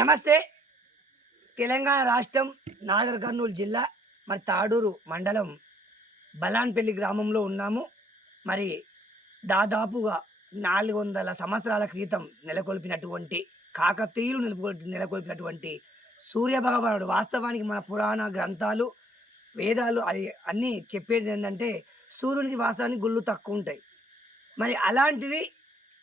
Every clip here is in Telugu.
నమస్తే. తెలంగాణ రాష్ట్రం నాగర్ కర్నూలు జిల్లా మరి తాడూరు మండలం బలాన్పల్లి గ్రామంలో ఉన్నాము. మరి దాదాపుగా 400 సంవత్సరాల క్రితం నెలకొల్పినటువంటి కాకతీయులు నెలకొల్పినటువంటి సూర్యభగవానుడు. వాస్తవానికి మన పురాణ గ్రంథాలు, వేదాలు అది అన్నీ చెప్పేది ఏంటంటే సూర్యునికి వాస్తవానికి గుళ్ళు తక్కువ ఉంటాయి. మరి అలాంటిది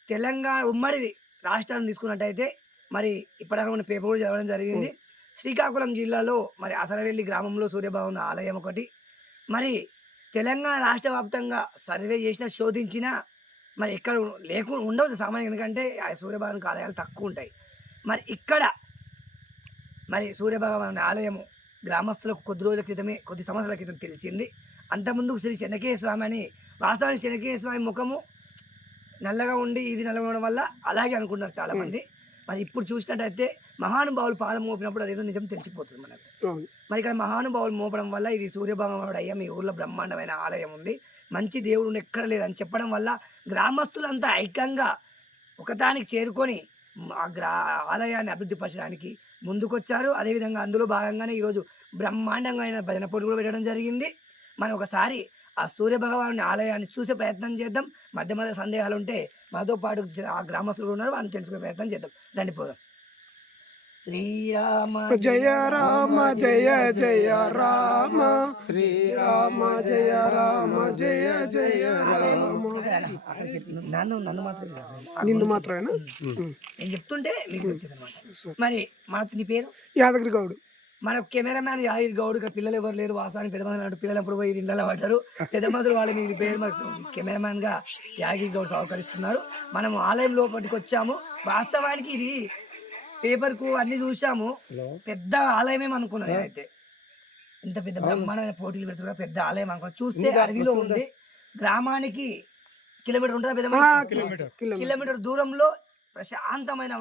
తెలంగాణ ఉమ్మడి రాష్ట్రాన్ని తీసుకున్నట్టయితే మరి ఇప్పటివరకు మన పేపర్ కూడా చదవడం జరిగింది. శ్రీకాకుళం జిల్లాలో మరి అసరవెల్లి గ్రామంలో సూర్యభగవాను ఆలయం ఒకటి. మరి తెలంగాణ రాష్ట్ర వ్యాప్తంగా సర్వే చేసిన శోధించిన మరి ఎక్కడ ఉండవు సామాన్యం, ఎందుకంటే ఆ సూర్యభగవానికి ఆలయాలు తక్కువ ఉంటాయి. మరి ఇక్కడ మరి సూర్యభగవాన్ ఆలయము గ్రామస్తులకు కొద్ది సంవత్సరాల క్రితం తెలిసింది. అంతకుముందు శ్రీ చెన్నకేయ స్వామి అని, వాస్తవానికి చెన్నకేయ స్వామి ముఖము నల్లగా ఉండి ఇది నల్లగా ఉండడం వల్ల అలాగే అనుకుంటున్నారు చాలామంది. మరి ఇప్పుడు చూసినట్టయితే మహానుభావులు పాదం మోపినప్పుడు అదేదో నిజం తెలిసిపోతుంది మనకు. మరి ఇక్కడ మహానుభావులు మోపడం వల్ల ఇది సూర్యభగవానుడు అయ్యా మీ ఊర్లో బ్రహ్మాండమైన ఆలయం ఉంది, మంచి దేవుడు ఎక్కడ లేదని చెప్పడం వల్ల గ్రామస్తులంతా ఐక్యంగా ఒకదానికి చేరుకొని ఆలయాన్ని అభివృద్ధి పరచడానికి ముందుకొచ్చారు. అదేవిధంగా అందులో భాగంగానే ఈరోజు బ్రహ్మాండంగా భజన పోటీ కూడా పెట్టడం జరిగింది. మనం ఒకసారి ఆ సూర్యభగవాను ఆలయాన్ని చూసే ప్రయత్నం చేద్దాం. మధ్య మధ్య సందేహాలు ఉంటే మనతో పాటు ఆ గ్రామస్తులు ఉన్నారు, వాళ్ళని తెలుసుకునే ప్రయత్నం చేద్దాం. రండి పోదాం. శ్రీరామ జయ రామ జయ జయ రామ, శ్రీరామ జయ రామ జయ జయ రామ. నన్ను మాత్రమే నిన్ను మాత్రమేనా నేను చెప్తుంటే మీకు వచ్చేది అనమాట. మరి నీ పేరు? యాదగిరి గౌడ్. మన కెమెరామ్యాన్ యాదగిరి గౌడ్. ఇక్కడ పిల్లలు ఎవరు లేరు, వాస్తవానికి పెద్ద మంది పిల్లలు ఎప్పుడు పోయి ఇండ్లలో పడతారు. పెద్ద మందులు వాళ్ళ మీ పేరు మనకు కెమెరామ్యాన్ గా యాదగిరి గౌడ్ సహకరిస్తున్నారు. మనము ఆలయం లోపలికి వచ్చాము. వాస్తవానికి ఇది పేపర్ కు అన్ని చూసాము, పెద్ద ఆలయమే అనుకున్నాను నేనైతే. ఇంత పెద్ద బ్రహ్మాండమైన పోటీలు పెడుతున్నా పెద్ద ఆలయం అనుకున్నా. చూస్తే అడవిలో ఉంది. గ్రామానికి కిలోమీటర్ ఉంటుందా? పెద్ద కిలోమీటర్ దూరంలో ప్రశాంతమైన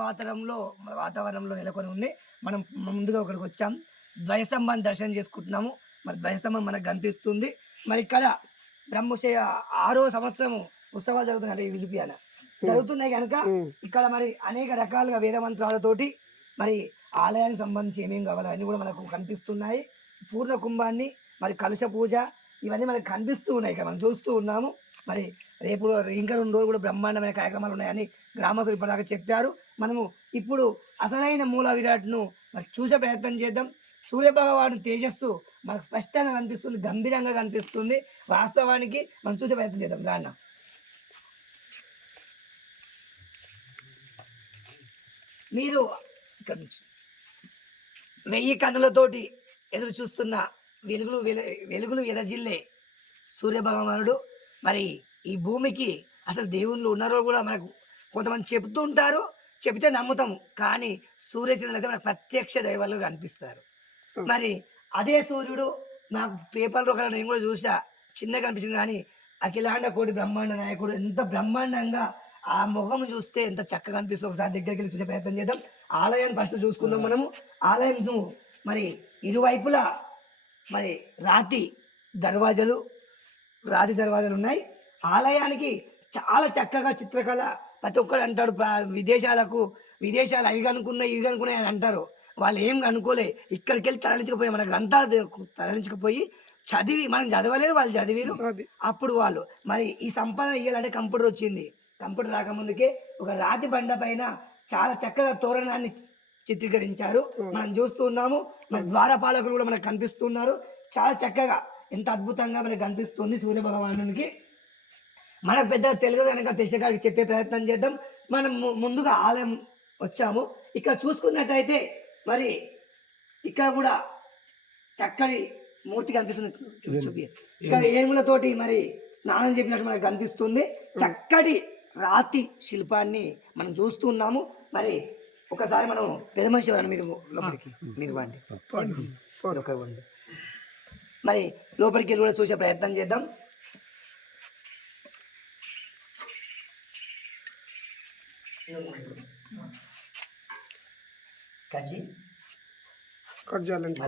వాతావరణంలో నెలకొని ఉంది. మనం ముందుగా ఒకటికి వచ్చాం, ధ్వజస్తంభాన్ని దర్శనం చేసుకుంటున్నాము. మరి ధ్వజస్తంభం మనకు కనిపిస్తుంది. మరి ఇక్కడ బ్రహ్మశయ 6వ సంవత్సరము ఉత్సవాలు జరుగుతున్నాయి, విలిపియాన జరుగుతున్నాయి కనుక ఇక్కడ మరి అనేక రకాలుగా వేద మంత్రాలతోటి మరి ఆలయానికి సంబంధించి ఏమేమి కావాలో అన్నీ కూడా మనకు కనిపిస్తున్నాయి. పూర్ణ కుంభాన్ని మరి కలశ పూజ ఇవన్నీ మనకు కనిపిస్తూ ఉన్నాయి, ఇక్కడ మనం చూస్తూ ఉన్నాము. మరి రేపు ఇంకా 2 రోజులు కూడా బ్రహ్మాండమైన కార్యక్రమాలు ఉన్నాయని గ్రామస్తులు ఇప్పటిదాకా చెప్పారు. మనము ఇప్పుడు అసలైన మూల విరాట్ను మరి చూసే ప్రయత్నం చేద్దాం. సూర్యభగవాను తేజస్సు మనకు స్పష్టంగా కనిపిస్తుంది, గంభీరంగా కనిపిస్తుంది. వాస్తవానికి మనం చూసే ప్రయత్నం చేద్దాం. రాన్న మీరు ఇక్కడ నుంచి 1000 కన్నులతోటి ఎదురు చూస్తున్న వెలుగులు ఎదజిల్లే సూర్యభగవానుడు. మరి ఈ భూమికి అసలు దేవుళ్ళు ఉన్నారో కూడా మనకు కొంతమంది చెబుతూ ఉంటారు, చెబితే నమ్ముతాము. కానీ సూర్యచంద్రులు అయితే మనకు ప్రత్యక్ష దైవాలు కనిపిస్తారు. మరి అదే సూర్యుడు నాకు పేపర్లో ఒకటి నేను కూడా చూసా, చిన్నగా కనిపించింది, కానీ అఖిలాండ కోటి బ్రహ్మాండ నాయకుడు ఎంత బ్రహ్మాండంగా ఆ ముఖం చూస్తే ఎంత చక్కగా కనిపిస్తుంది. ఒకసారి దగ్గరికి వెళ్ళి చూసే ప్రయత్నం చేద్దాం. ఆలయాన్ని ఫస్ట్ చూసుకుందాం మనము. ఆలయం మరి ఇరువైపులా మరి రాతి దర్వాజాలు ఉన్నాయి. ఆలయానికి చాలా చక్కగా చిత్రకళ ప్రతి ఒక్కరు అంటాడు. విదేశాలు అవి కనుక్కున్నాయి అని అంటారు. వాళ్ళు ఏం అనుకోలే, ఇక్కడికి వెళ్ళి తరలించకపోయి మన గ్రంథాలు తరలించకపోయి చదివి, మనం చదవలేదు, వాళ్ళు చదివిరు. అప్పుడు వాళ్ళు మరి ఈ సంపాదన ఇవ్వాలంటే కంప్యూటర్ వచ్చింది. కంప్యూటర్ రాకముందుకే ఒక రాతి బండ పైన చాలా చక్కగా తోరణాన్ని చిత్రీకరించారు. మనం చూస్తూ ఉన్నాము. మన ద్వారపాలకులు కూడా మనకు కనిపిస్తున్నారు. చాలా చక్కగా ఎంత అద్భుతంగా మనకు కనిపిస్తుంది సూర్యభగవానునికి. మనకు పెద్దగా తెలుగు కనుక తెచ్చగారికి చెప్పే ప్రయత్నం చేద్దాం. మనం ముందుగా ఆలయం వచ్చాము. ఇక్కడ చూసుకున్నట్టయితే మరి ఇక్కడ కూడా చక్కటి మూర్తి కనిపిస్తుంది. చూపి ఇక్కడ ఏనుగులతోటి మరి స్నానం చెప్పినట్టు మనకు కనిపిస్తుంది. చక్కటి రాతి శిల్పాన్ని మనం చూస్తూ ఉన్నాము. మరి ఒకసారి మనం పెద్ద మనిషి ఎవరన్నా మీరు లోపలికి మీరు వండి మరి లోపలికి వెళ్ళి కూడా చూసే ప్రయత్నం చేద్దాం. కట్ చేయాలంటే